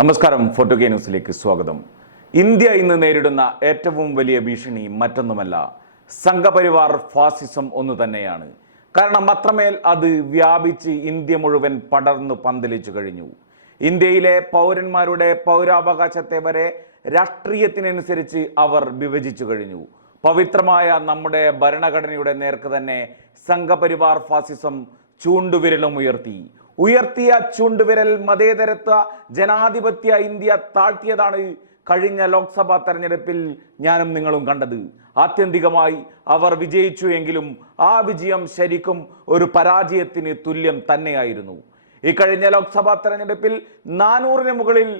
നമസ്കാരം photo K ന്യൂസിലേക്ക് സ്വാഗതം. ഇന്ത്യ ഇന്ന് നേരിടുന്ന ഏറ്റവും വലിയ ഭീഷണി മറ്റൊന്നുമല്ല സംഘപരിവാർ ഫാസിസം ഒന്നു തന്നെയാണ്. കാരണം അത്രമേൽ അത് വ്യാപിച്ച് ഇന്ത്യ മുഴുവൻ പടർന്നു പന്തലിച്ചു കഴിഞ്ഞു. ഇന്ത്യയിലെ പൗരന്മാരുടെ പൗരാവകാശത്തെ വരെ രാഷ്ട്രീയത്തിനനുസരിച്ച് അവർ വിഭജിച്ചു കഴിഞ്ഞു. പവിത്രമായ നമ്മുടെ ഭരണഘടനയുടെ നേർക്ക് തന്നെ സംഘപരിവാർ ഫാസിസം ചൂണ്ടുവിരലും ഉയർത്തി. ഉയർത്തിയ ചൂണ്ടുവിരൽ മതേതരത്വ ജനാധിപത്യ ഇന്ത്യ താഴ്ത്തിയതാണ് കഴിഞ്ഞ ലോക്സഭാ തെരഞ്ഞെടുപ്പിൽ ഞാനും നിങ്ങളും കണ്ടത്. ആത്യന്തികമായി അവർ വിജയിച്ചു എങ്കിലും ആ വിജയം ശരിക്കും ഒരു പരാജയത്തിന് തുല്യം തന്നെയായിരുന്നു. ഇക്കഴിഞ്ഞ കഴിഞ്ഞ ലോക്സഭാ തെരഞ്ഞെടുപ്പിൽ നാനൂറിന് മുകളിൽ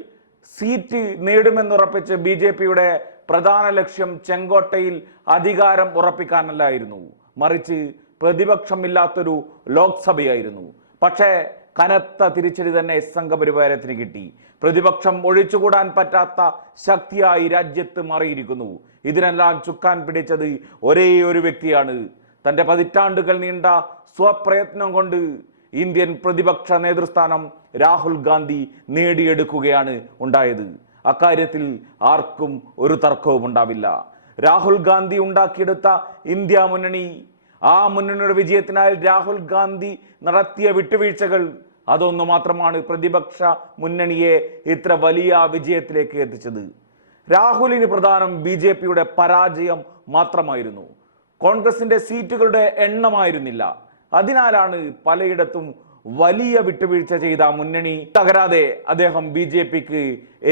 സീറ്റ് നേടുമെന്നുറപ്പിച്ച് ബി ജെ പിയുടെ പ്രധാന ലക്ഷ്യം ചെങ്കോട്ടയിൽ അധികാരം ഉറപ്പിക്കാനല്ലായിരുന്നു. മറിച്ച് പ്രതിപക്ഷമില്ലാത്തൊരു ലോക്സഭയായിരുന്നു. പക്ഷേ കനത്ത തിരിച്ചടി തന്നെ സംഘപരിവാരത്തിന് കിട്ടി. പ്രതിപക്ഷം ഒഴിച്ചുകൂടാൻ പറ്റാത്ത ശക്തിയായി രാജ്യത്ത് മാറിയിരിക്കുന്നു. ഇതിനെല്ലാം ചുക്കാൻ പിടിച്ചത് ഒരേ ഒരു വ്യക്തിയാണ്. തന്റെ പതിറ്റാണ്ടുകൾ നീണ്ട സ്വപ്രയത്നം കൊണ്ട് ഇന്ത്യൻ പ്രതിപക്ഷ നേതൃസ്ഥാനം രാഹുൽ ഗാന്ധി നേടിയെടുക്കുകയാണ് ഉണ്ടായത്. അക്കാര്യത്തിൽ ആർക്കും ഒരു തർക്കവും ഉണ്ടാവില്ല. രാഹുൽ ഗാന്ധി ഉണ്ടാക്കിയെടുത്ത ഇന്ത്യ മുന്നണി ആ മുന്നണിയുടെ വിജയത്തിനായി രാഹുൽ ഗാന്ധി നടത്തിയ വിട്ടുവീഴ്ചകൾ അതൊന്നു മാത്രമാണ് പ്രതിപക്ഷ മുന്നണിയെ ഇത്ര വലിയ വിജയത്തിലേക്ക് എത്തിച്ചത്. രാഹുലിന് പ്രധാനം ബി ജെ പിയുടെ പരാജയം മാത്രമായിരുന്നു. കോൺഗ്രസിന്റെ സീറ്റുകളുടെ എണ്ണമായിരുന്നില്ല. അതിനാലാണ് പലയിടത്തും വലിയ വിട്ടുവീഴ്ച ചെയ്ത മുന്നണി തകരാതെ അദ്ദേഹം ബി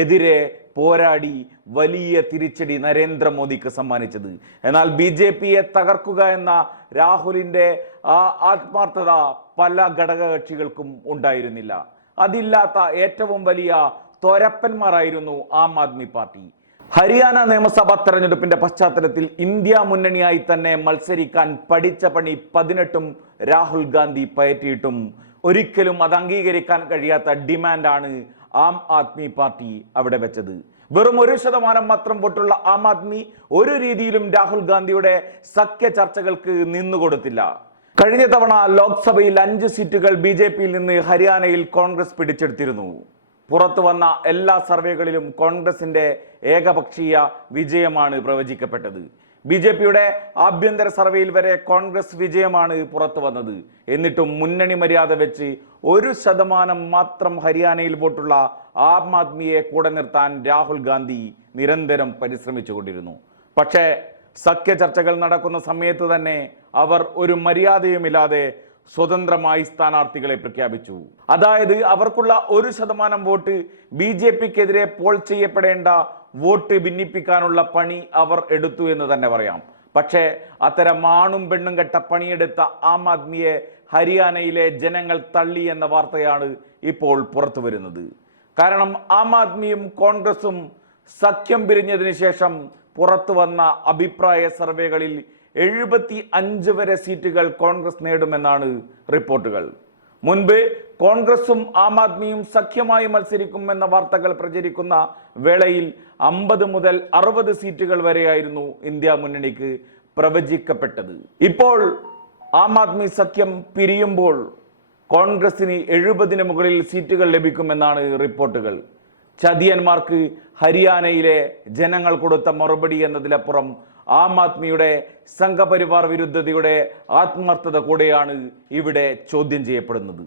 എതിരെ പോരാടി വലിയ തിരിച്ചടി നരേന്ദ്രമോദിക്ക് സമ്മാനിച്ചത്. എന്നാൽ ബി ജെ പിയെ തകർക്കുക എന്ന രാഹുലിന്റെ ആ ആത്മാർത്ഥത പല ഘടകകക്ഷികൾക്കും ഉണ്ടായിരുന്നില്ല. അതില്ലാത്ത ഏറ്റവും വലിയ തൊരപ്പന്മാരായിരുന്നു ആം ആദ്മി പാർട്ടി. ഹരിയാന നിയമസഭാ തെരഞ്ഞെടുപ്പിന്റെ പശ്ചാത്തലത്തിൽ ഇന്ത്യ മുന്നണിയായി തന്നെ മത്സരിക്കാൻ പഠിച്ച പണി പതിനെട്ടും രാഹുൽ ഗാന്ധി പയറ്റിയിട്ടും. ഒരിക്കലും അത് അംഗീകരിക്കാൻ കഴിയാത്ത ഡിമാൻഡാണ് ആം ആദ്മി പാർട്ടി അവിടെ വെച്ചത്. വെറും ഒരു ശതമാനം മാത്രം വോട്ടുള്ള ആം ആദ്മി ഒരു രീതിയിലും രാഹുൽ ഗാന്ധിയുടെ സഖ്യ ചർച്ചകൾക്ക് നിന്നുകൊടുത്തില്ല. കഴിഞ്ഞ തവണ ലോക്സഭയിൽ അഞ്ച് സീറ്റുകൾ ബി ജെ പിയിൽ നിന്ന് ഹരിയാനയിൽ കോൺഗ്രസ് പിടിച്ചെടുത്തിരുന്നു. പുറത്തു വന്ന എല്ലാ സർവേകളിലും കോൺഗ്രസിന്റെ ഏകപക്ഷീയ വിജയമാണ് പ്രവചിക്കപ്പെട്ടത്. ബി ജെ പിയുടെ ആഭ്യന്തര സർവേയിൽ വരെ കോൺഗ്രസ് വിജയമാണ് പുറത്തു വന്നത്. എന്നിട്ടും മുന്നണി മര്യാദ വെച്ച് ഒരു ശതമാനം മാത്രം ഹരിയാനയിൽ വോട്ടുള്ള ആം ആദ്മിയെ കൂടെ നിർത്താൻ രാഹുൽ ഗാന്ധി നിരന്തരം പരിശ്രമിച്ചുകൊണ്ടിരുന്നു. പക്ഷേ സഖ്യ ചർച്ചകൾ നടക്കുന്ന സമയത്ത് തന്നെ അവർ ഒരു മര്യാദയുമില്ലാതെ സ്വതന്ത്രമായി സ്ഥാനാർത്ഥികളെ പ്രഖ്യാപിച്ചു. അതായത് അവർക്കുള്ള ഒരു ശതമാനം വോട്ട് ബി ജെ പിക്കെതിരെ പോൾ ചെയ്യപ്പെടേണ്ട വോട്ട് ഭിന്നിപ്പിക്കാനുള്ള പണി അവർ എടുത്തു എന്ന് തന്നെ പറയാം. പക്ഷേ അത്തരം ആണും പെണ്ണും കെട്ട പണിയെടുത്ത ആം ആദ്മിയെ ഹരിയാനയിലെ ജനങ്ങൾ തള്ളി എന്ന വാർത്തയാണ് ഇപ്പോൾ പുറത്തു വരുന്നത്. കാരണം ആം ആദ്മിയും കോൺഗ്രസും സഖ്യം പിരിഞ്ഞതിന് ശേഷം പുറത്തു വന്ന അഭിപ്രായ സർവേകളിൽ എഴുപത്തി അഞ്ച് വരെ സീറ്റുകൾ കോൺഗ്രസ് നേടുമെന്നാണ് റിപ്പോർട്ടുകൾ. മുൻപ് കോൺഗ്രസും ആം ആദ്മിയും സഖ്യമായി മത്സരിക്കുമെന്ന വാർത്തകൾ പ്രചരിക്കുന്ന വേളയിൽ അമ്പത് മുതൽ അറുപത് സീറ്റുകൾ വരെയായിരുന്നു ഇന്ത്യ മുന്നണിക്ക് പ്രവചിക്കപ്പെട്ടത്. ഇപ്പോൾ ആം ആദ്മി സഖ്യം പിരിയുമ്പോൾ കോൺഗ്രസിന് എഴുപതിന് മുകളിൽ സീറ്റുകൾ ലഭിക്കുമെന്നാണ് റിപ്പോർട്ടുകൾ. ചതിയന്മാർക്ക് ഹരിയാനയിലെ ജനങ്ങൾ കൊടുത്ത മറുപടി എന്നതിലപ്പുറം ആം ആദ്മിയുടെ സംഘപരിവാർ വിരുദ്ധതയുടെ ആത്മാർത്ഥത കൂടെയാണ് ഇവിടെ ചോദ്യം ചെയ്യപ്പെടുന്നത്.